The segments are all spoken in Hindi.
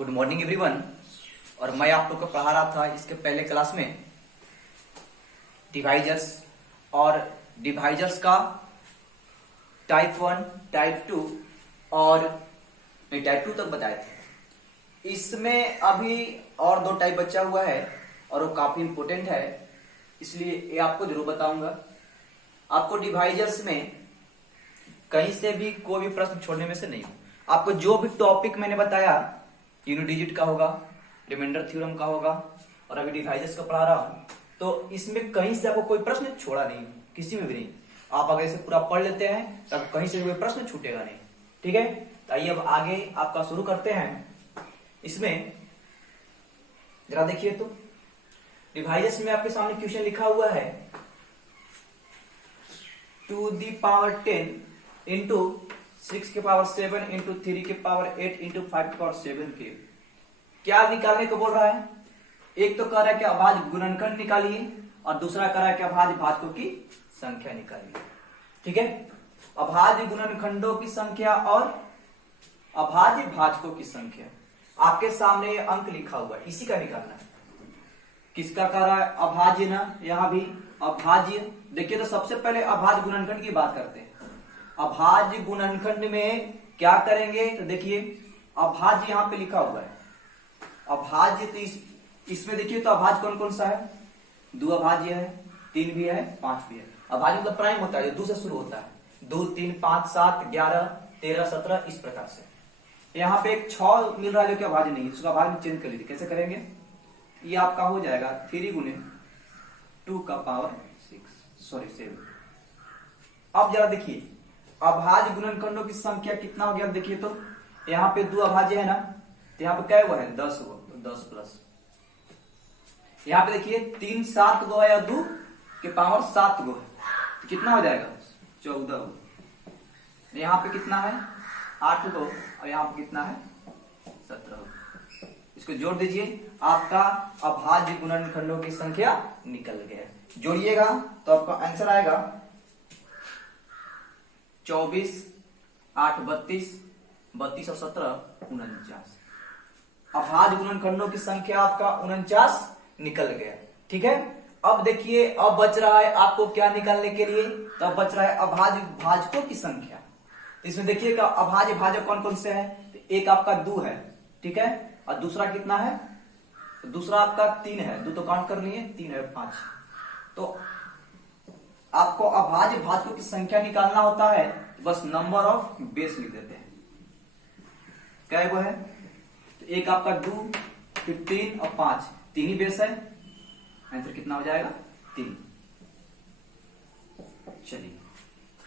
Good morning everyone. और मैं आप लोग को पढ़ा रहा था इसके पहले क्लास में डिवाइजर्स और डिवाइजर्स का टाइप 1, टाइप 2 और मैं टाइप 2 तक बताए थे। इसमें अभी और 2 टाइप बचा हुआ है और वो काफी इंपोर्टेंट है, इसलिए ये आपको जरूर बताऊंगा। आपको डिवाइजर्स में कहीं से भी कोई भी प्रश्न छोड़ने में से नहीं हो। आपको जो भी टॉपिक मैंने बताया, यूनिट डिजिट का होगा, रिमाइंडर थ्योरम का होगा और अभी डिवाइजर्स का पढ़ा रहा हूं, तो इसमें कहीं से आपको कोई प्रश्न छोड़ा नहीं, किसी में भी नहीं। आप अगर इसे पूरा पढ़ लेते हैं तब कहीं से कोई प्रश्न छूटेगा नहीं। ठीक है, तो आइए अब आगे आपका शुरू करते हैं। इसमें जरा देखिए तो डिवाइजर्स में आपके सामने क्वेश्चन लिखा हुआ है 2 दी पावर 10 इंटू 6 के पावर 7 इंटू 3 के पावर 8 इंटू 5 के पावर 7 के क्या निकालने को बोल रहा है। एक तो कह रहा है कि अभाज्य गुणनखंड निकालिए और दूसरा कह रहा है कि अभाज्य भाजकों की संख्या निकालिए। ठीक है, अभाज्य गुणनखंडों की संख्या और अभाज्य भाजकों की संख्या आपके सामने ये अंक लिखा हुआ है, इसी का निकालना है। किसका कह रहा है? अभाज्य ना, यहां भी अभाज्य। देखिए तो सबसे पहले अभाज्य गुणनखंड की बात करते हैं। अभाज्य गुणनखंड में क्या करेंगे तो देखिए अभाज्य यहां पे लिखा हुआ है अभाज्य। तो इसमें देखिए तो अभाज्य कौन कौन सा है? 2 अभाज्य है, 3 भी है, 5 भी है। अभाज्य मतलब प्राइम होता है, जो 2 से शुरू होता है। 2, 3, 5, 7, 11, 13, 17 इस प्रकार से। यहाँ पे एक 6 मिल रहा है जो कि अभाज्य नहीं है, उसका अभाज्य में चेंज कर लीजिए। कैसे करेंगे? ये आपका हो जाएगा 3 गुने 2 का पावर 7। अब जरा देखिए अभाज्य गुणनखंडों की संख्या कितना हो गया देखिए तो यहाँ पे 2 अभाज्य है ना, तो यहाँ पे क्या हुआ है? 10 हुआ, तो 10 प्लस यहाँ पे देखिए 3 7 गो है या 2 के पावर 7 गो है, तो कितना हो जाएगा? 14 गो। यहाँ पे कितना है? 8 गो और यहाँ पे कितना है? 17 गो। इसको जोड़ दीजिए, आपका अभाज्य गुणनखंडों की संख्या निकल गया। जोड़िएगा तो आपका आंसर आएगा 24, 8 32, 32 और 17 49। अभाज्य गुणनखंडों की संख्या आपका 49 निकल गया। ठीक है, अब देखिए अब बच रहा है आपको क्या निकालने के लिए? तो अब बच रहा है अभाज्य भाजकों की संख्या। इसमें देखिएगा अभाज्य भाजक कौन कौन से हैं? तो एक आपका 2 है, ठीक है, और दूसरा कितना है? तो दूसरा आपका 3 है, 2 तो काउंट कर लिए, 3 है 5। तो आपको अभाज्य भाजकों की संख्या निकालना होता है, बस नंबर ऑफ बेस लिख देते हैं। क्या वो है? तो एक आपका 2, फिर 3 और 5, 3 ही बेस है। आंसर कितना हो जाएगा? 3। चलिए,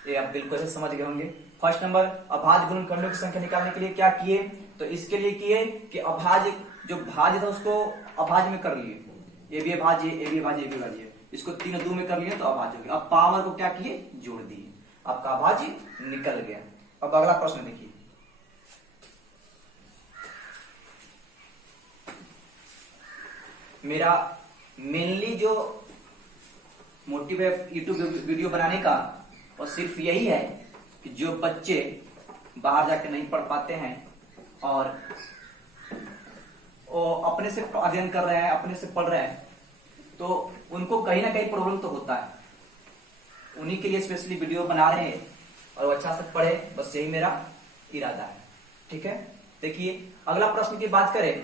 ये आप बिल्कुल से समझ गए होंगे। फर्स्ट नंबर अभाज्य गुणनखंडों की संख्या निकालने के लिए क्या किए? तो इसके लिए किए कि अभाज्य जो भाज्य था उसको अभाज्य में कर लिए। ये भी अभाज्य, ये भी अभाज्य, ये भी अभाज्य। इसको 3 और 2 में कर लिए तो अभाज्य हो गया। अब पावर को क्या किए? जोड़ दिए, आपका अभाज्य निकल गया। अब अगला प्रश्न देखिए। मेरा मेनली जो मोटिव है यूट्यूब वीडियो बनाने का और सिर्फ यही है कि जो बच्चे बाहर जाके नहीं पढ़ पाते हैं और वो अपने से अध्ययन कर रहे हैं, अपने से पढ़ रहे हैं, तो उनको कहीं ना कहीं प्रॉब्लम तो होता है। उन्हीं के लिए स्पेशली वीडियो बना रहे हैं और वो अच्छा से पढ़े, बस यही मेरा इरादा है। ठीक है, देखिए अगला प्रश्न की बात करें,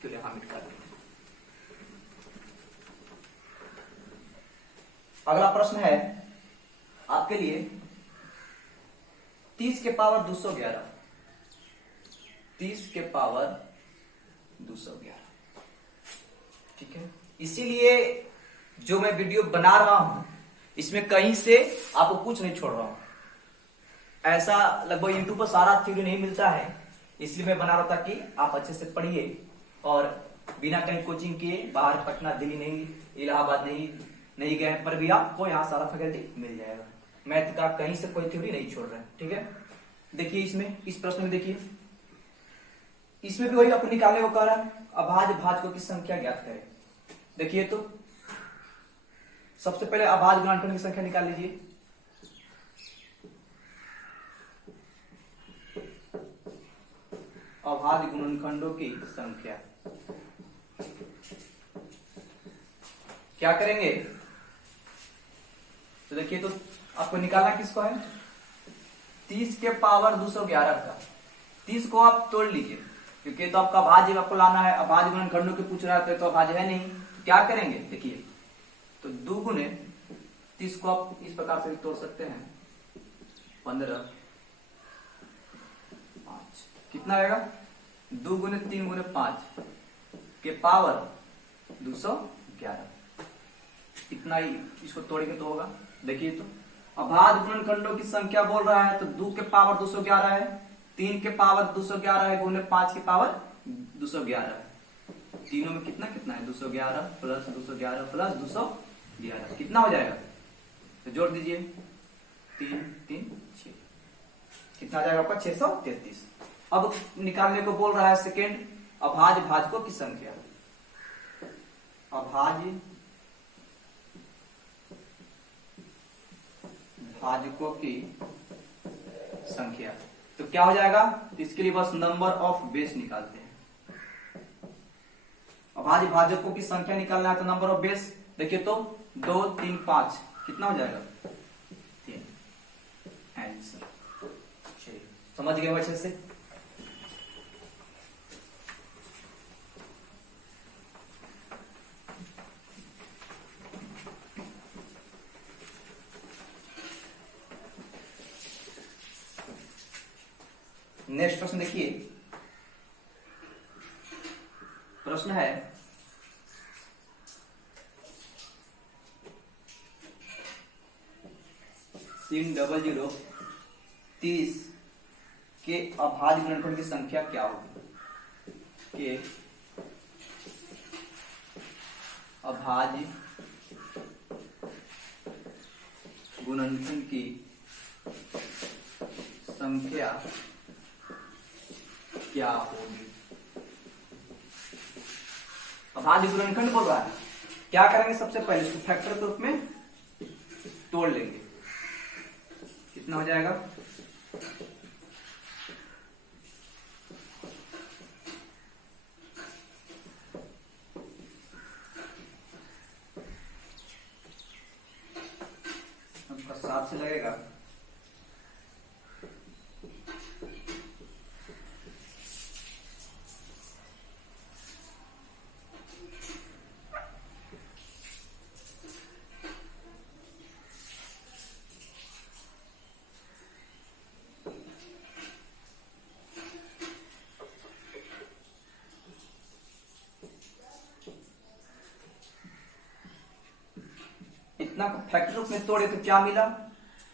क्यों यहां मिट कर। अगला प्रश्न है आपके लिए 30 के पावर 211। 30 के पावर 211। ठीक है, इसीलिए जो मैं वीडियो बना रहा हूं इसमें कहीं से आपको कुछ नहीं छोड़ रहा हूं। ऐसा लगभग यूट्यूब पर सारा थ्योरी नहीं मिलता है, इसलिए मैं बना रहा था कि आप अच्छे से पढ़िए और बिना कहीं कोचिंग किए बाहर पटना, दिल्ली नहीं, इलाहाबाद नहीं गए पर भी आपको यहाँ सारा फैकल्टी मिल जाएगा। मैथ का कहीं से कोई थ्योरी नहीं छोड़ रहे हैं। ठीक है, देखिए इसमें इस प्रश्न में देखिए, इसमें भी वही आपको निकालने को कह रहा है, अभाज्य भाजकों की संख्या ज्ञात करें। देखिए तो सबसे पहले अभाज्य गुणनखंड की संख्या निकाल लीजिए। अभाज्य गुणनखंडों की संख्या। क्या करेंगे? तो देखिए, तो आपको निकालना किसको है? 30 के पावर 211 का। 30 को आप तोड़ लीजिए, क्योंकि तो आपका भाज्य आपको लाना है। अभाज्य गुणनखंडों के पूछ रहा है, तो अभाज्य है नहीं, तो क्या करेंगे? देखिए, तो 2 गुने 30 को आप इस प्रकार से भी तोड़ सकते हैं। 15 5 कितना आएगा? 2 गुने 3 गुने 5 के पावर 211। इतना ही इसको तोड़ेंगे तो होगा। देखिए, तो अभाज्य गुणनखंडों की संख्या बोल रहा है, तो 2 के पावर 211 है, 3 के पावर 211 है, गुने 5 के पावर 211 है। तीनों में कितना कितना है? 211 प्लस 211 प्लस 211 कितना हो जाएगा? तो जोड़ दीजिए, 3 3 6, कितना आ जाएगा आपका? 633। अब निकालने को बोल रहा है सेकेंड, अभाज्य भाजकों की संख्या। अभाज्य भाजकों की संख्या, तो क्या हो जाएगा? इसके लिए बस नंबर ऑफ बेस निकालते हैं। अभाज्य भाजकों की संख्या निकालना है, तो नंबर ऑफ बेस देखिए, तो 2 3 5 कितना हो जाएगा? 3। आंसर। चलिए, समझ गए अच्छे से? नेक्स्ट प्रश्न देखिए, प्रश्न है 300 30 के अभाज्य गुणनखंड की संख्या क्या होगी? के अभाज्य गुणनखंड की संख्या क्या होगी? अभाज्य गुणनखंड बोल रहा है, क्या करेंगे? सबसे पहले इसको फैक्टर के रूप में तोड़ लेंगे। कितना हो जाएगा? आपका 7 से लगेगा। इतना को फैक्टर रूप में तोड़े तो क्या मिला?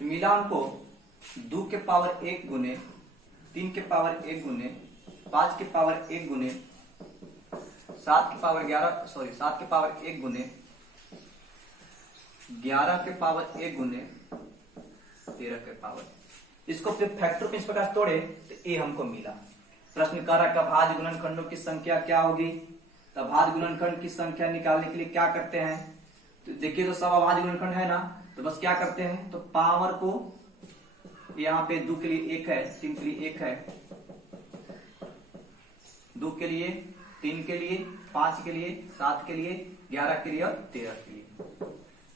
मिला हमको 2 के पावर 1 गुने 3 के पावर 1 गुने 5 के पावर 1 गुने 7 के पावर 11 सॉरी 7 के पावर 1 गुने 11 के पावर 1 गुने 13 के पावर। इसको फिर फैक्टर में इस प्रकार तोड़े तो ए हमको मिला। प्रश्न कह रहा है अभाज्य गुणनखंडों की संख्या क्या होगी? तो अभाज्य गुणनखंड की संख्या निकालने के लिए क्या करते हैं? तो देखिए, तो सब अभाज्य गुणनखंड है ना, तो बस क्या करते हैं? तो पावर को यहाँ पे 2 के लिए 1 है, 3 के लिए 1 है, 2 के लिए, 3 के लिए, 5 के लिए, 7 के लिए, 11 के लिए और 13 के लिए।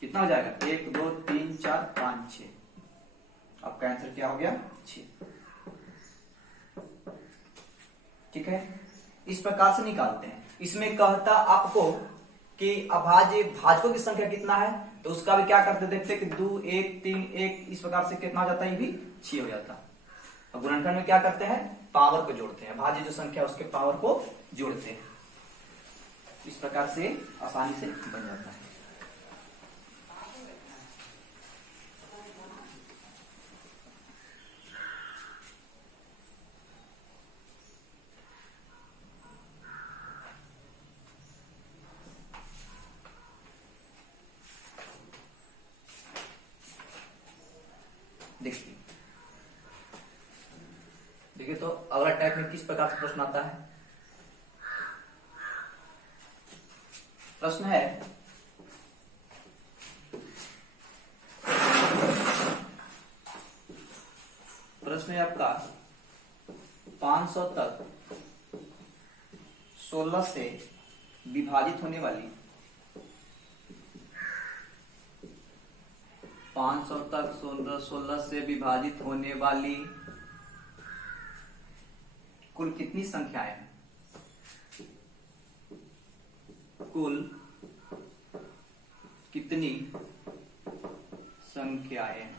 कितना हो जाएगा? 1 2 3 4 5 6। आपका आंसर क्या हो गया? 6। ठीक है, इस प्रकार से निकालते हैं। इसमें कहता आपको कि अभाज्य भाजकों की संख्या कितना है, तो उसका भी क्या करते देखते कि 2 1 3 1 इस प्रकार से कितना हो जाता है? ये भी 6 हो जाता। अब गुणनखंड में क्या करते हैं? पावर को जोड़ते हैं, भाज्य जो संख्या उसके पावर को जोड़ते हैं। इस प्रकार से आसानी से बन जाता है। देखिए, तो अगला टाइप में किस प्रकार से प्रश्न आता है? प्रश्न है आपका 500 तक 16 से विभाजित होने वाली 500 तक 16 से विभाजित होने वाली कुल कितनी संख्याएं हैं? कुल कितनी संख्याएं हैं?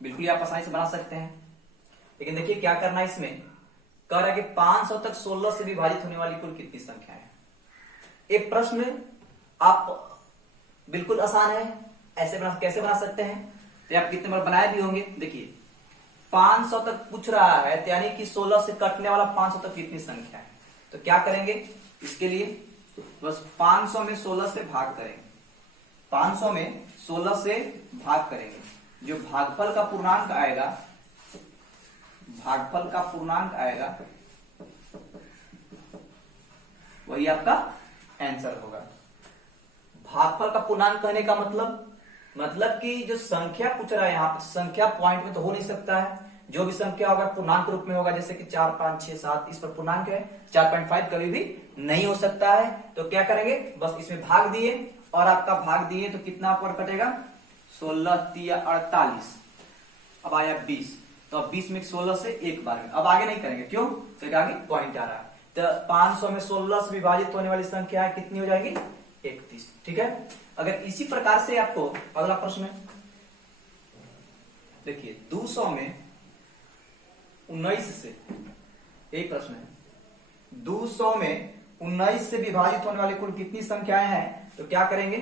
बिल्कुल आप आसानी से बना सकते हैं, लेकिन देखिए क्या करना है इसमें। कह रहा है कि 500 तक 16 से विभाजित होने वाली कुल कितनी संख्याएं हैं। एक प्रश्न आप बिल्कुल आसान है, ऐसे कैसे बना सकते हैं, तो आप कितने बार बनाए भी होंगे। देखिए 500 तक पूछ रहा है, तो यानी कि 16 से कटने वाला 500 तक कितनी संख्या है। तो क्या करेंगे इसके लिए, बस 500 में 16 से भाग करेंगे। 500 में 16 से भाग करेंगे, जो भागफल का पूर्णांक आएगा, भागफल का पूर्णांक आएगा, वही आपका आंसर होगा। भागफल का पूर्णांक कहने का मतलब कि जो संख्या पूछ रहा है यहाँ पर, संख्या पॉइंट में तो हो नहीं सकता है। जो भी संख्या होगा पूर्णांक रूप में होगा, जैसे कि 4, 5, 6, 7 इस पर पूर्णांक है। 4.5 कभी भी नहीं हो सकता है। तो क्या करेंगे, बस इसमें भाग दिए और आपका भाग दिए तो कितना पर कटेगा, 16 तिया 48, अब आया 20। तो अब 20 में 16 से एक बार में, अब आगे नहीं करेंगे, क्यों, तो आगे पॉइंट आ रहा है। तो 500 में 16 से विभाजित होने वाली संख्या कितनी हो जाएगी, 31। ठीक है। अगर इसी प्रकार से आपको अगला प्रश्न देखिए, 200 में 19 से, एक प्रश्न है, 200 में 19 से विभाजित होने वाली कुल कितनी संख्याएं हैं। तो क्या करेंगे,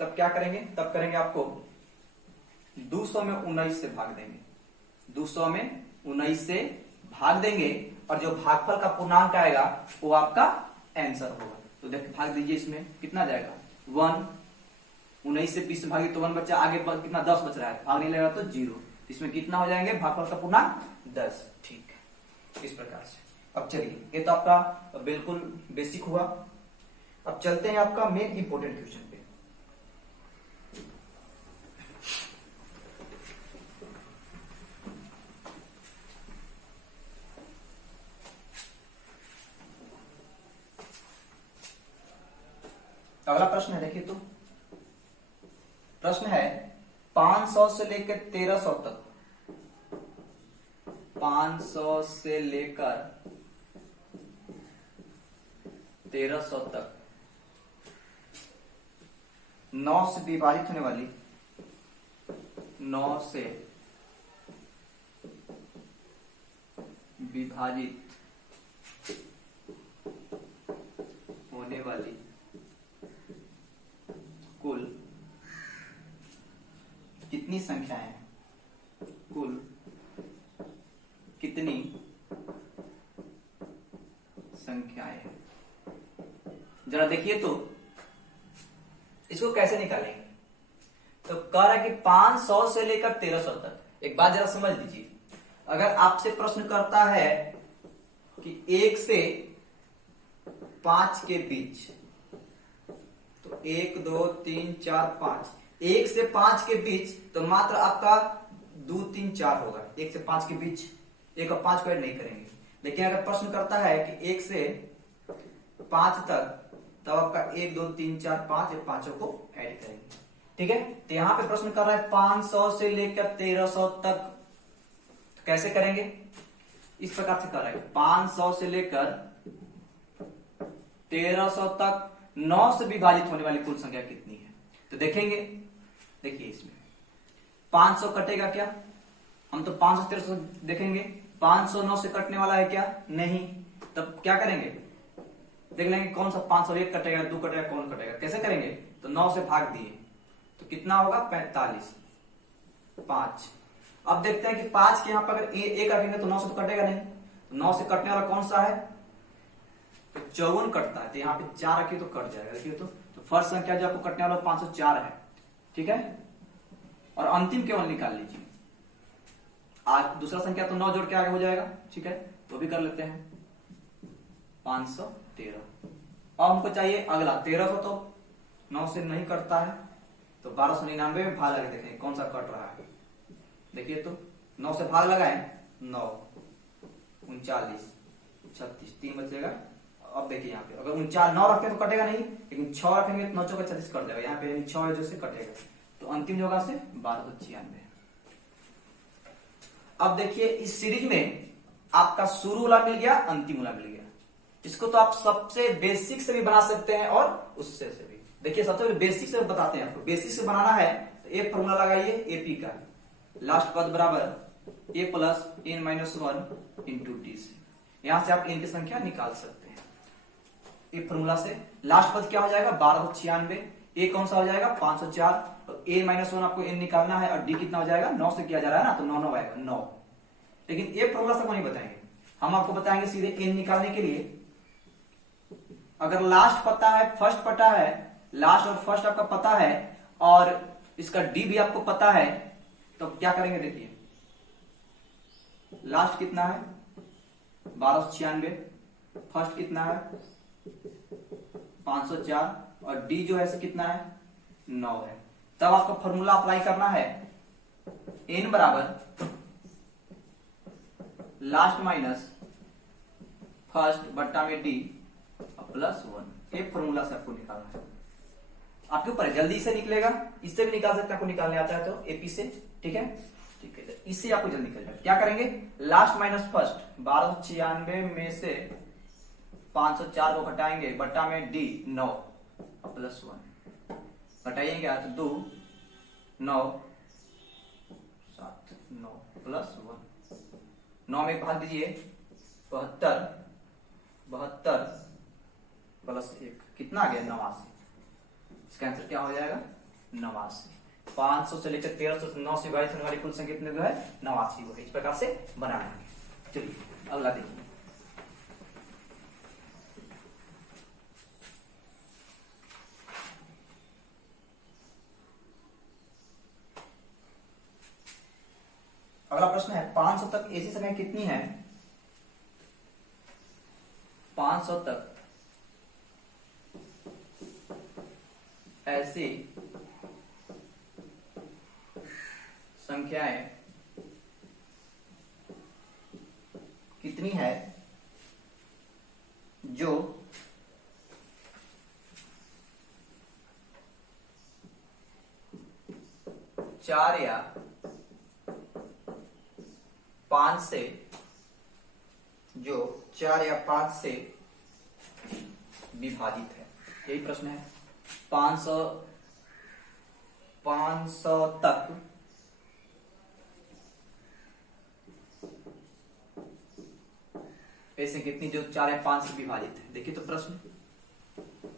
तब क्या करेंगे, तब करेंगे आपको 200 में 19 से भाग देंगे। 200 में 19 से भाग देंगे और जो भागफल का पूर्णांक आएगा वो आपका आंसर होगा। तो देखिए भाग दीजिए, इसमें कितना जाएगा 1, 19 से 20 से भागे तो 1 बच्चा, आगे कितना 10 बच रहा है, भाग नहीं लगेगा तो 0। इसमें कितना हो जाएंगे, भागफल का पूर्णांक 10। ठीक है, इस प्रकार से। अब चलिए, ये तो आपका बिल्कुल बेसिक हुआ। अब चलते हैं आपका मेन इंपोर्टेंट क्वेश्चन पे। अगला प्रश्न है, देखिए तो प्रश्न है 500 से लेकर 1300 तक, 500 से लेकर 1300 तक 9 से विभाजित होने वाली, 9 से विभाजित होने वाली कुल कितनी संख्याएं हैं, कुल कितनी संख्याएं हैं। जरा देखिए तो इसको कैसे निकालेंगे। तो कह रहा है कि 500 से लेकर 1300 तक। एक बात जरा समझ लीजिए, अगर आपसे प्रश्न करता है कि 1 से 5 के बीच, तो 1, 2, 3, 4, 5, 1 से 5 के बीच तो मात्र आपका 2, 3, 4 होगा। 1 से 5 के बीच 1 और 5 को ऐड नहीं करेंगे। लेकिन अगर प्रश्न करता है कि 1 से 5 तक, तब आपका 1, 2, 3, 4, 5, ये पांचों को ऐड करेंगे। ठीक है। तो यहां पे प्रश्न कर रहा है 500 से लेकर 1300 तक, तो कैसे करेंगे, इस प्रकार से कर रहा है 500 से लेकर 1300 तक 9 से विभाजित होने वाली कुल संख्या कितनी है। तो देखेंगे, देखिए इसमें 500 कटेगा क्या, हम तो 500 से 1300 देखेंगे। 500 9 से कटने वाला है क्या, नहीं। तब क्या करेंगे, देख लेंगे कौन सा 500 1 कटेगा, 2 कटेगा, कौन कटेगा, कैसे करेंगे। तो 9 से भाग दिए तो कितना होगा 45, 5। अब देखते हैं कि 5 के यहां पर अगर एक रखेंगे तो 9 से तो कटेगा नहीं। तो 9 से कटने वाला कौन सा है, तो 54 कटता है। तो यहाँ पे 4 रखिए तो कट जाएगा। देखिए तो फर्स्ट संख्या जो आपको कटने वाला 504 है। ठीक है। और अंतिम केवल निकाल लीजिए। आज दूसरा संख्या तो 9 जोड़ के आगे हो जाएगा। ठीक है, तो भी कर लेते हैं 513। और हमको चाहिए अगला 1300, तो 9 से नहीं कटता है, तो 1299 में भाग लगा देखें कौन सा कट रहा है। देखिए तो 9 से भाग लगाए 9, 39, 36, 3 बचेगा। अब देखिए यहाँ पे अगर 49 9 रखते हैं तो कटेगा नहीं, लेकिन 6 रखेंगे तो 9 चौका 36 कट जाएगा। यहाँ पे 6 है जो से कटेगा, तो अंतिम जो होगा से 1296। अब देखिए इस सीरीज में आपका शुरू वाला मिल गया, अंतिम वाला मिल गया। इसको तो आप सबसे बेसिक से भी बना सकते हैं और उससे से भी। देखिए सबसे पहले बेसिक से बताते हैं आपको। बेसिक से बनाना है तो एक फॉर्मूला लगाइए एपी का, लास्ट पद बराबर A plus N minus 1 into D से। यहां से आप एन की संख्या निकाल सकते हैं। एक फॉर्मूला से लास्ट पद क्या हो जाएगा 1296, ए कौन सा हो जाएगा 504, तो ए माइनस 1 आपको एन निकालना है और डी कितना हो जाएगा 9 से किया जा रहा है ना, तो 9 9 आएगा 9। लेकिन एक फॉर्मूला से नहीं बताएंगे, हम आपको बताएंगे सीधे एन निकालने के लिए। अगर लास्ट पता है फर्स्ट पता है, लास्ट और फर्स्ट आपका पता है और इसका डी भी आपको पता है, तो क्या करेंगे देखिए लास्ट कितना है 1296, फर्स्ट कितना है 504 और डी जो है कितना है 9 है। तब आपका फॉर्मूला अप्लाई करना है एन बराबर लास्ट माइनस फर्स्ट बट्टा में डी प्लस 1। एक फॉर्मूला से आपको निकालना है, आपके ऊपर जल्दी से निकलेगा, इससे भी निकाल सकते हैं आपको निकालने आता है तो एपी से। ठीक है, ठीक है, इससे आपको जल्दी निकल जाएगा। क्या करेंगे लास्ट माइनस फर्स्ट 1296 में से 504 को घटाएंगे, बट्टा में डी 9 प्लस 1 घटाइएगा क्या, तो 2 9 7 9 प्लस 1, 9 में भाग दीजिए 72 प्लस 1 कितना आ गया 89। इसका आंसर क्या हो जाएगा 89। 500 से लेकर 1300 से 9 से विभाजित होने वाली कुल संख्या कितने जो है 89 हो गई। इस प्रकार से बनाना है। चलिए अगला देखिए। अगला प्रश्न है 500 तक ऐसी संख्या कितनी है, 500 तक ऐसी संख्याएं कितनी है जो चार या 5 से विभाजित है। यही प्रश्न है। 500 तक ऐसे कितनी जो 4 या 5 से विभाजित है। देखिए तो प्रश्न,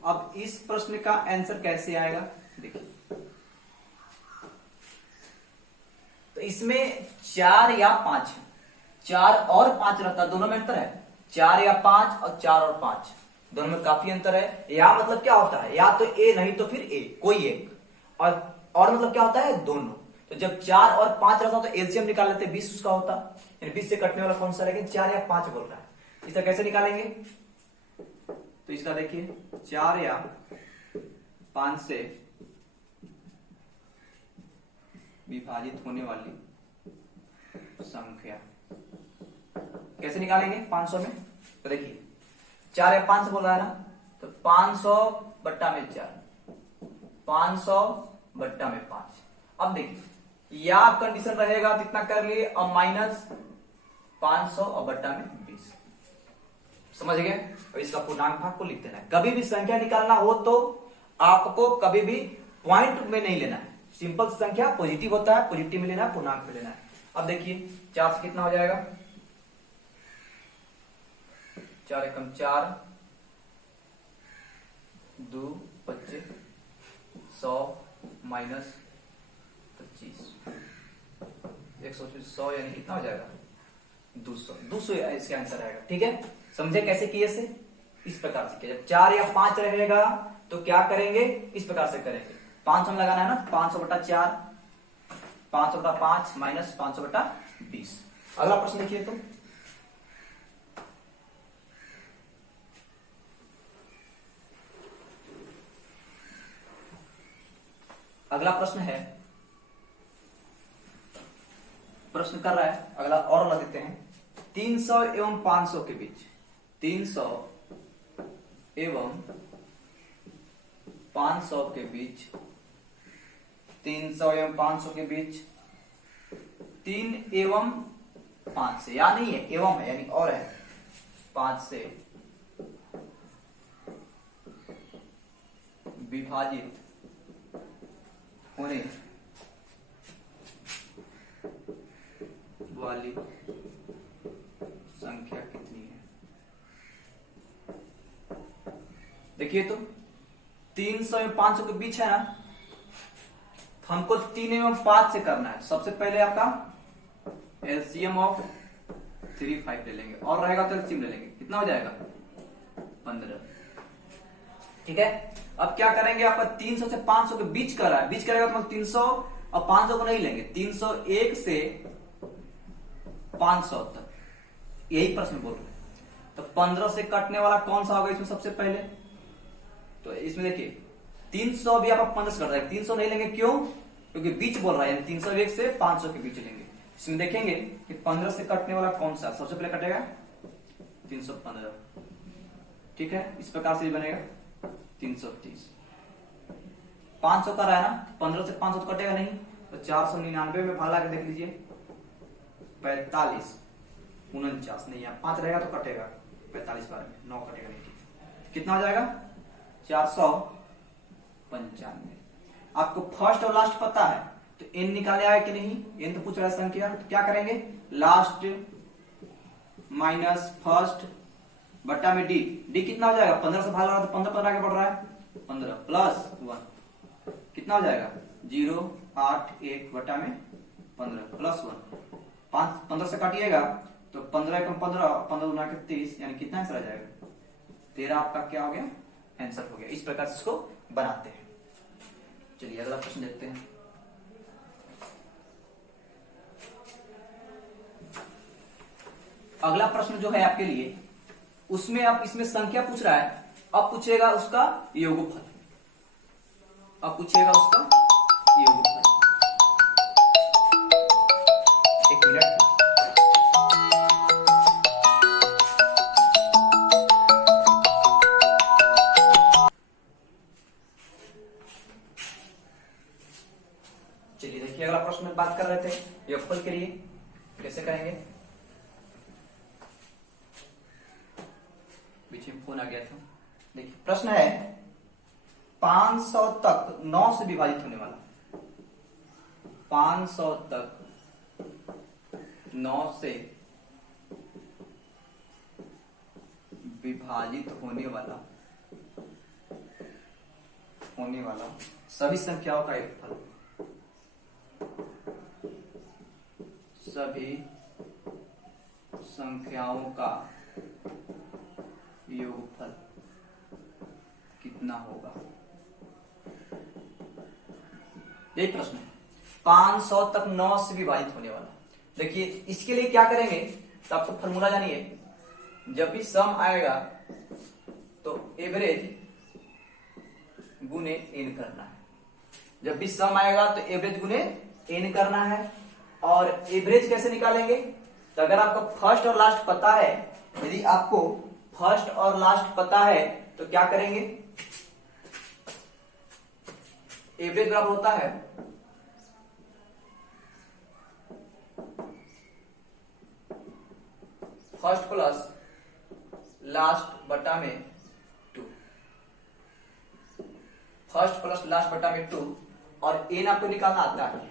अब इस प्रश्न का आंसर कैसे आएगा देखिए। तो इसमें 4 या 5 है, 4 और 5 रहता है, दोनों में अंतर है। 4 या 5 और 4 और 5 दोनों में काफी अंतर है। या मतलब क्या होता है, या तो ए नहीं तो फिर ए कोई एक, और मतलब क्या होता है दोनों। तो जब 4 और 5 रहता तो एलसीएम निकाल लेते, 20 उसका होता, यानी 20 से कटने वाला कौन सा, लेकिन 4 या 5 बोल रहा है। इसका कैसे निकालेंगे, तो इसका देखिए 4 या 5 से विभाजित होने वाली संख्या कैसे निकालेंगे 500 में। तो देखिए 4 या 5 बोल रहा है ना, तो 500 बट्टा में 4, 500 बट्टा में 5। अब देखिए या कंडीशन रहेगा तो इतना कर लिए, और माइनस 500 और बट्टा में 20। समझ गए। अब इसका पूर्णांक भाग को लिख देना है। कभी भी संख्या निकालना हो तो आपको कभी भी पॉइंट में नहीं लेना है। सिंपल संख्या पॉजिटिव होता है, पॉजिटिव में लेना है, पूर्णांक में लेना है। अब देखिए 4 से कितना हो जाएगा, 4 एकम 4, 2 25, 100 माइनस 25, 100 यानी कितना हो जाएगा 200। 200 इसका आंसर आएगा। ठीक है, समझे कैसे किए से, इस प्रकार से किया। जब 4 या 5 रहेगा तो क्या करेंगे, इस प्रकार से करेंगे। 500 लगाना है ना, 500 बटा 4, 500 बटा 5 माइनस 500 बटा 20। अगला प्रश्न देखिए तो, अगला प्रश्न है, प्रश्न कर रहा है अगला और लग देते हैं। 300 एवं 500 के बीच, 300 एवं 500 के बीच, 300 एवं 500 के बीच 3 एवं 5 से, या नहीं है एवं है यानी और है, 5 से विभाजित होने वाली संख्या कितनी है? देखिए तो 300 एवं 500 के बीच है ना, तो हमको 3 एवं 5 से करना है। सबसे पहले आपका एलसीएम ऑफ 3 5 ले लेंगे और रहेगा तो एलसीएम ले लेंगे, कितना हो जाएगा 15। ठीक है, अब क्या करेंगे, आपका 300 से 500 के बीच कर रहा है, बीच करेगा तो मतलब 300 और 500 को नहीं लेंगे, 301 से 500 तक, यही प्रश्न बोल रहे हैं। तो 15 से कटने वाला कौन सा होगा इसमें सबसे पहले? तो इसमें देखिए 300 भी आप 15 से कट रहा है, 300 नहीं लेंगे, क्यों? क्योंकि बीच बोल रहा है, यानी 301 से 500 के बीच लेंगे। इसमें देखेंगे कि 15 से कटने वाला कौन सा सबसे पहले कटेगा, 315। ठीक है, इस प्रकार से बनेगा 330। 500 का रहा है ना, 15 से 500 तो कटेगा नहीं, तो 499 में भाग के देख लीजिए, 45 49 नहीं है, 5 रहेगा तो कटेगा 45 बार में, 9 कटेगा नहीं, कितना हो जाएगा 495। आपको फर्स्ट और लास्ट पता है तो एन निकाले आए कि नहीं, एन तो पूछ रहा है संख्या, तो क्या करेंगे, लास्ट माइनस फर्स्ट बट्टा में डी, डी कितना हो जाएगा, 15 से भाग रहा है तो 15 आगे बढ़ रहा है, 15 प्लस 1 कितना हो जाएगा 0 8 1 बट्टा में 15 प्लस 1, 15 से काटिएगा तो 15 एकम 15, 15 गुना के 30, यानी कितना आंसर आ जाएगा 13। आपका क्या हो गया, आंसर हो गया। इस प्रकार से इसको बनाते हैं। चलिए अगला प्रश्न देखते हैं। अगला प्रश्न जो है आपके लिए, उसमें अब इसमें संख्या पूछ रहा है, अब पूछेगा उसका योगफल, अब पूछेगा उसका योगफल। एक मिनट, चलिए देखिए अगला प्रश्न में बात कर रहे थे योगफल के लिए कैसे करेंगे। बीच में फोन आ गया था। देखिए प्रश्न है 500 तक 9 से विभाजित होने वाला, 500 तक 9 से विभाजित होने वाला सभी संख्याओं का योगफल, सभी संख्याओं का योगफल कितना होगा, यही प्रश्न है। 500 तक 9 से विभाजित होने वाला। देखिए इसके लिए क्या करेंगे, तो आपको फॉर्मूला जानिए, जब भी सम आएगा तो एवरेज गुने एन करना है, जब भी सम आएगा तो एवरेज गुने एन करना है। और एवरेज कैसे निकालेंगे, तो अगर आपको फर्स्ट और लास्ट पता है, यदि आपको फर्स्ट और लास्ट पता है तो क्या करेंगे, एवरेज बराबर होता है फर्स्ट प्लस लास्ट बटा में 2, फर्स्ट प्लस लास्ट बटा में 2। और एन आपको निकालना आता है,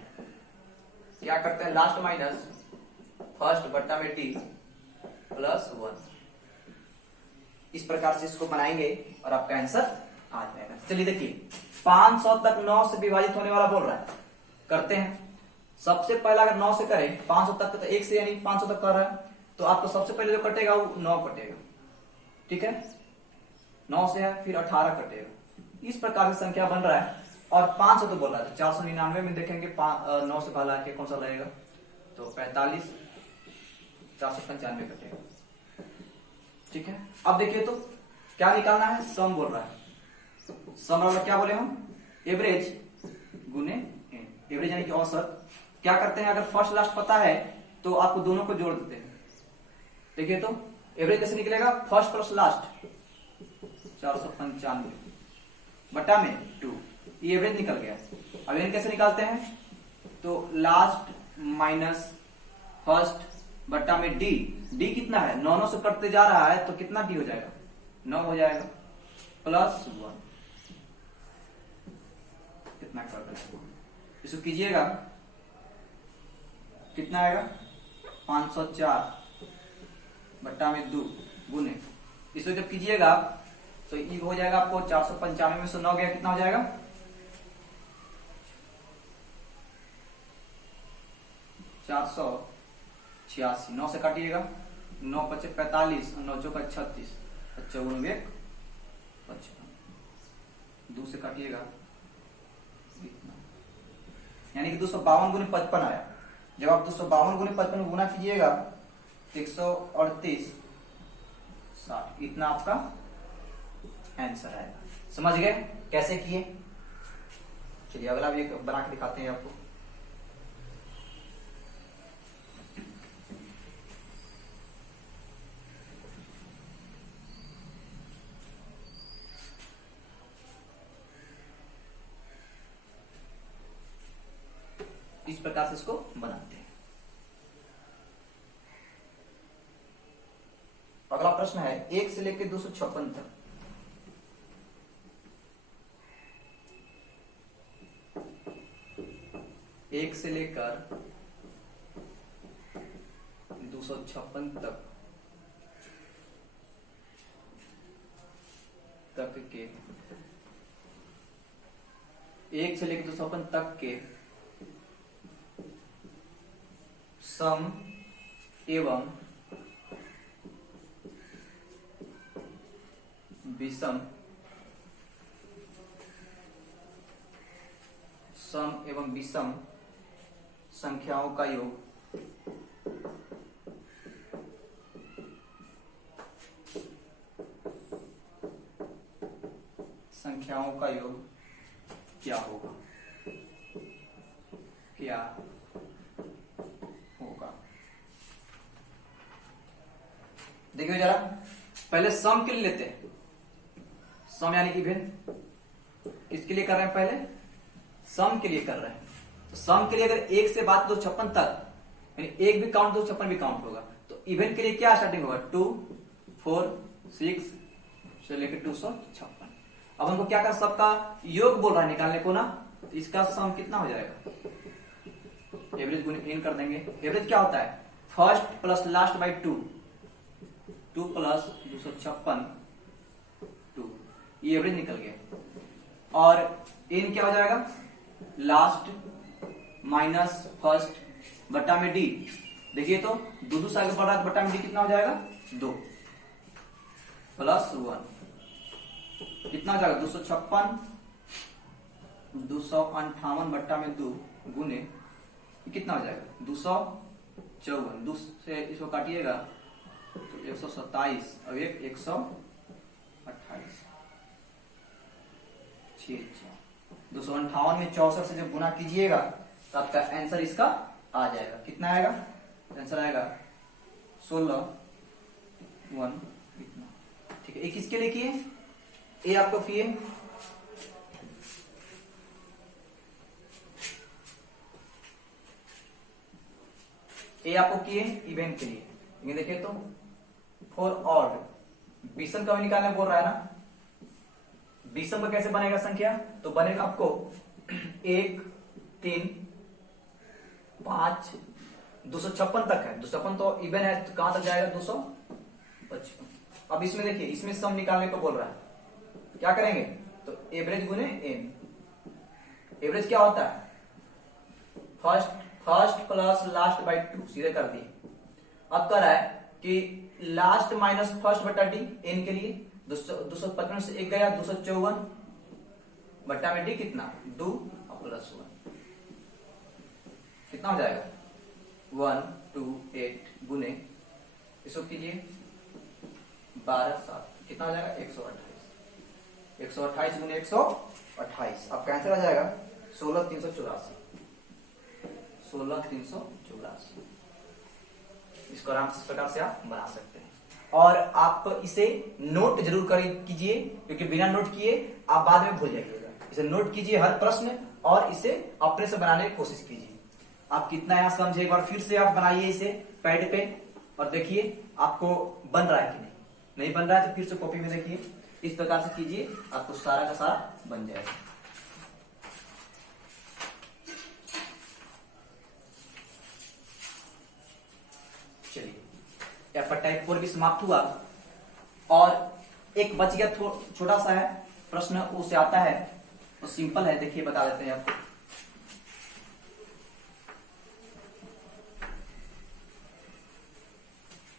क्या करते हैं, लास्ट माइनस फर्स्ट बटा में टी प्लस 1। इस प्रकार से इसको बनाएंगे और आपका आंसर आ जाएगा। चलिए देखिए 500 तक 9 से विभाजित होने वाला बोल रहा है, करते हैं। सबसे पहला अगर 9 से करें 500 तक तो 1 से यानी 500 तक कर रहा है, तो आपको सबसे पहले जो कटेगा वो 9 कटेगा। ठीक है, 9 से है फिर 18 कटेगा। इस प्रकार से संख्या बन रहा है। और 500 तो बोल रहा है, 499 में देखेंगे 9 से भाला के कौन सा रहेगा, तो 45, 495 कटेगा। ठीक है, अब देखिए तो क्या निकालना है, सम बोल रहा है। सम बराबर क्या बोले हम, एवरेज गुने एन, एवरेज यानी कि औसत। क्या करते हैं, अगर फर्स्ट लास्ट पता है तो आपको दोनों को जोड़ देते हैं, देखिए तो एवरेज कैसे निकलेगा, फर्स्ट प्लस लास्ट 495 बटा में 2, ये एवरेज निकल गया। अब एन कैसे निकालते हैं, तो लास्ट माइनस फर्स्ट बटा में डी, डी कितना है 9 से कटते जा रहा है तो कितना डी हो जाएगा 9 हो जाएगा, प्लस 1 कितना कर देगा, इसको कीजिएगा कितना आएगा 504 बट्टा में 2 गुने, इसको जब कीजिएगा तो ये हो जाएगा आपको 495 में से 9 गया कितना हो जाएगा 486, 9 से काटिएगा 9 पचे 45 और 9 चौका 36 और 54 एक 55, 2 से काटिएगा यानी कि 252 गुने 55 आया। जब आप 252 गुने 55 गुना कीजिएगा 138 60, इतना आपका आंसर आएगा। समझ गए कैसे किए। चलिए अगला भी एक बना के दिखाते हैं आपको। इस प्रकार से इसको बनाते हैं। अगला प्रश्न है 1 से लेकर 256 तक एक से लेकर 256 तक के 1 से लेकर 256 तक के सम एवं विषम सम एवं विषम संख्याओं का योग क्या होगा, क्या होगा। देखिए जरा पहले सम के लिए लेते हैं। सम यानी इवन किसके लिए कर रहे हैं, पहले सम के लिए कर रहे हैं। तो सम के लिए अगर 1 से बात 256 तक यानी 1 भी काउंट 256 भी काउंट होगा, तो इवन के लिए क्या स्टार्टिंग होगा 2 4 6 से लेकर 256। अब हमको क्या कर, सबका योग बोल रहा है निकालने को ना, तो इसका सम कितना हो जाएगा एवरेज गुने एन कर देंगे। एवरेज क्या होता है first plus last by 2 plus 256 2, ये एवरेज निकल गया। और एन क्या हो जाएगा लास्ट माइनस फर्स्ट बट्टा में डी। देखिए तो दो से आगे बढ़ रहा है, बट्टा में डी कितना हो जाएगा 2 प्लस 1 कितना हो जाएगा 256 258 बट्टा में 2 गुने कितना हो जाएगा 254, 2 से इसको काटिएगा तो 127 और एक 128 258 में 64 से जब गुना कीजिएगा तो आपका आंसर इसका आ जाएगा। कितना आएगा आंसर आएगा 16 1 इतना। ठीक है, ये किसके लिए किए, ये आपको किए ये आपको किए इवेंट के लिए। ये देखिए तो फॉर ऑड विषम का भी निकालने बोल रहा है ना, विषम का कैसे बनेगा संख्या, तो बनेगा आपको 1 3 5 256 तक है, 256 तो इवन है तो कहां तक जाएगा 255। अब इसमें देखिए इसमें सम निकालने को बोल रहा है, क्या करेंगे तो एवरेज गुने एन। एवरेज क्या होता है फर्स्ट प्लस लास्ट बाई 2, सीधे कर दिए। अब कर रहा है कि लास्ट माइनस फर्स्ट बटा डी एन के लिए 255 से 1 गया 254 बट्टा में डी कितना 2 और प्लस 1 कितना हो जाएगा 128 गुने इसको कीजिए 12 7 कितना हो जाएगा 128 गुने 128 आपका आंसर आ जाएगा 16384। इसको आराम से इस प्रकार से आप बना सकते हैं। और आप इसे नोट जरूर कीजिए, क्योंकि बिना नोट किए आप बाद में भूल जाइएगा। इसे नोट कीजिए हर प्रश्न और इसे अपने से बनाने की कोशिश कीजिए। आप कितना यहां समझे, एक बार फिर से आप बनाइए इसे पैड पे और देखिए आपको बन रहा है कि नहीं बन रहा है तो फिर से कॉपी में देखिए। इस प्रकार से कीजिए, आपको सारा का सारा बन जाएगा। चलिए, यहाँ टाइप 4 भी समाप्त हुआ और एक बच गया छोटा सा है प्रश्न, उससे आता है वो सिंपल है, देखिए बता देते हैं आपको।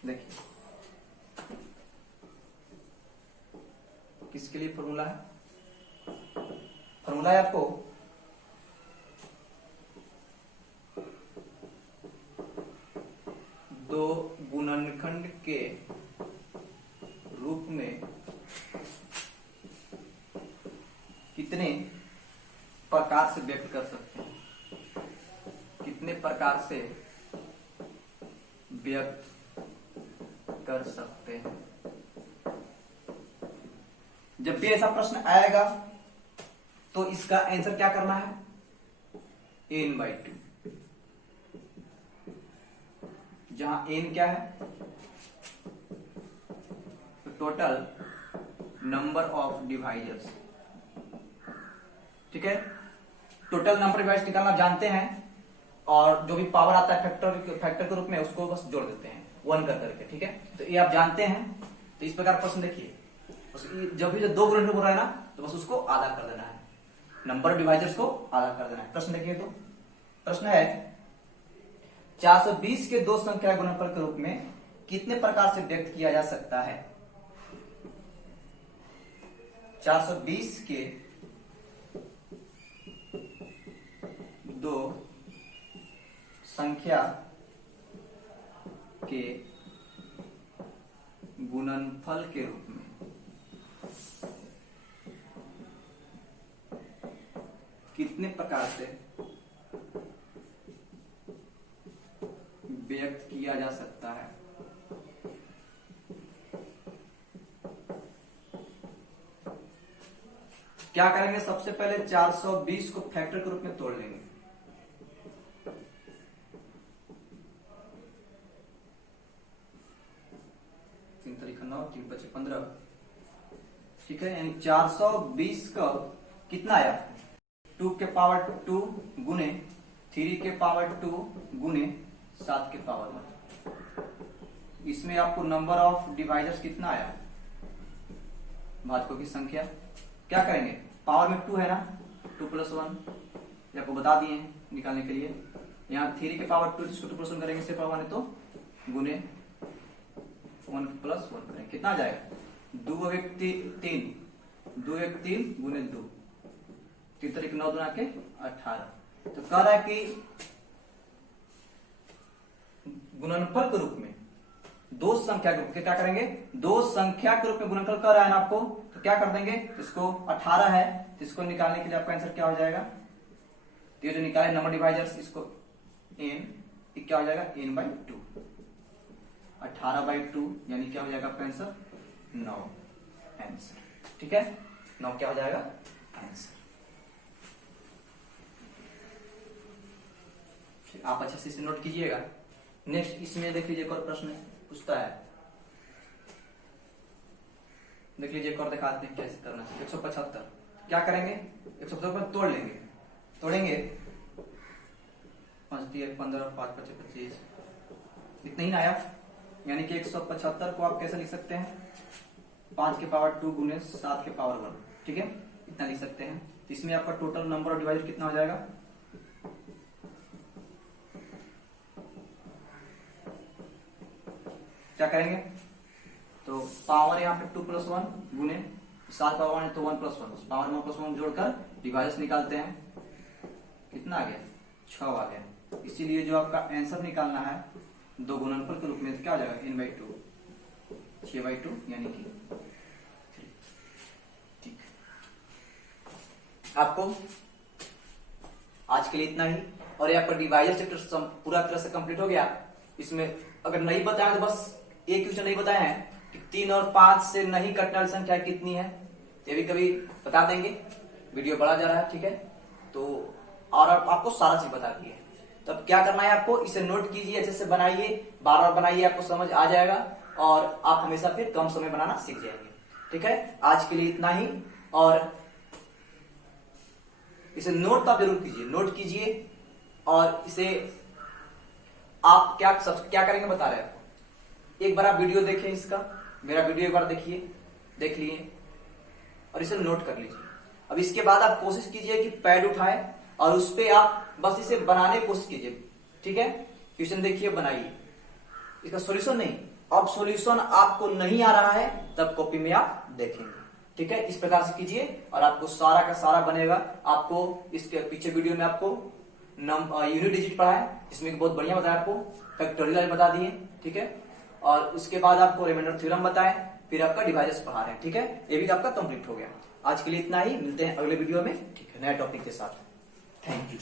देखिए किसके लिए फॉर्मूला है, फॉर्मूला है आपको दो गुणनखंड के रूप में कितने प्रकार से व्यक्त कर सकते हैं, कितने प्रकार से व्यक्त कर सकते हैं। जब भी ऐसा प्रश्न आएगा तो इसका आंसर क्या करना है, n/2, जहां n क्या है, टोटल नंबर ऑफ डिवाइजर्स। ठीक है, टोटल नंबर डिवाइस निकालना जानते हैं और जो भी पावर आता है फैक्टर के रूप में उसको बस जोड़ देते हैं 1 कर करके। ठीक है, तो ये आप जानते हैं। तो इस प्रकार प्रश्न देखिए, जब भी जो दो गुणनखंड बोल रहा है ना तो बस उसको आधा कर देना है, नंबर डिवाइजर्स को आधा कर देना है। प्रश्न देखिए, तो प्रश्न है 420 के दो संख्या गुणनफल के रूप में कितने प्रकार से व्यक्त किया जा सकता है। 420 के दो संख्या के गुणनफल के रूप में कितने प्रकार से व्यक्त किया जा सकता है। क्या करेंगे, सबसे पहले 420 को फैक्टर के रूप में तोड़ लेंगे। तीन तरीका 9, 3 5 15। ठीक है, यानी 420 का कितना आया, 2 के पावर 2 गुने 3 के पावर 2 गुने 7 के पावर 1। इसमें आपको नंबर ऑफ डिवाइजर्स कितना आया, भाजकों की संख्या। क्या करेंगे, पावर में 2 है ना, 2 + 1 आपको बता दिए हैं निकालने के लिए। यहाँ 3 के पावर 2 जिसको 2 + 1 करेंगे इससे पावर 1 है तो गुने 1 + 1 करेंगे, कितना आ जाएगा, 2 × 1 3, 2 × 1 3 गुने 2, 3 तरीके 9 दूना के 18। तो कह रहा है कि गुणनफल के रूप में दो संख्या के रूप में क्या करेंगे, दो संख्या के रूप में गुणनफल कर रहा है ना आपको, तो क्या कर देंगे, इसको 18 है तो इसको निकालने के लिए आपका आंसर क्या हो जाएगा, तो ये जो निकाले नंबर डिवाइजर्स इसको n, क्या हो जाएगा n/2, 18/2 यानी क्या हो जाएगा आपका आंसर 9 आंसर। ठीक है, 9 क्या हो जाएगा आंसर। आप अच्छे से इसे नोट कीजिएगा। नेक्स्ट इसमें देख लीजिए, एक और प्रश्न पूछता है, देख लीजिए एक और दिखाते हैं कैसे करना है। 175 क्या करेंगे, 175 पर तोड़ लेंगे, तोड़ेंगे 5 3 15 5 5 25, इतना ही ना आया, यानी कि 175 को आप कैसे लिख सकते हैं, 5 के पावर 2 गुने 7 के पावर 1। ठीक है, इतना लिख सकते हैं। तो इसमें आपका टोटल नंबर ऑफ डिवाइजर कितना हो जाएगा, क्या करेंगे, तो पावर यहाँ पे 2 + 1 गुने 7 पावर 1 है तो 1 + 1, पावर में 1 + 1 जोड़कर डिवाइजर्स निकालते हैं, कितना आ गया 6 आ गया। इसीलिए जो आपका आंसर निकालना है दो गुणनफल के रूप में क्या हो जाएगा n/2, 6/2 यानी कि 3। ठीक, आपको आज के लिए इतना ही, और यहाँ पर डिवाइजर चैप्टर पूरा तरह से कंप्लीट हो गया। इसमें अगर नहीं बताया तो बस एक क्वेश्चन नहीं बताया है कि 3 और 5 से नहीं कटने वाली संख्या कितनी है, ये भी कभी बता देंगे। वीडियो बड़ा जा रहा है, ठीक है, तो और आपको सारा चीज बता दी है। तो अब क्या करना है आपको, इसे नोट कीजिए, अच्छे से बनाइए, बार बार बनाइए, आपको समझ आ जाएगा और आप हमेशा फिर कम समय बनाना सीख जाएंगे। ठीक है, आज के लिए इतना ही। और इसे नोट तो आप जरूर कीजिए, नोट कीजिए और इसे आप क्या करेंगे बता रहे हैं आपको। एक बार आप वीडियो देखें, इसका मेरा वीडियो एक बार देखिए, देख लिए और इसे नोट कर लीजिए। अब इसके बाद आप कोशिश कीजिए कि पैड उठाए और उस पे आप बस इसे बनाने की कोशिश कीजिए। ठीक है, क्वेश्चन देखिए, बनाइए, इसका सॉल्यूशन नहीं। अब सॉल्यूशन आपको नहीं आ रहा है तब कॉपी में आप देखेंगे। ठीक है, इस प्रकार से कीजिए और आपको सारा का सारा बनेगा। आपको इसके पीछे वीडियो में आपको यूनिट डिजिट पढ़ा है, जिसमें बहुत बढ़िया बताया, आपको फैक्टोरियल बता दिए। ठीक है, और उसके बाद आपको रिमाइंडर थ्योरम बताए, फिर आपका डिवाइजर्स पढ़ा रहे हैं। ठीक है, ये भी आपका कंप्लीट हो गया। आज के लिए इतना ही, मिलते हैं अगले वीडियो में, ठीक है, नए टॉपिक के साथ। Thank you.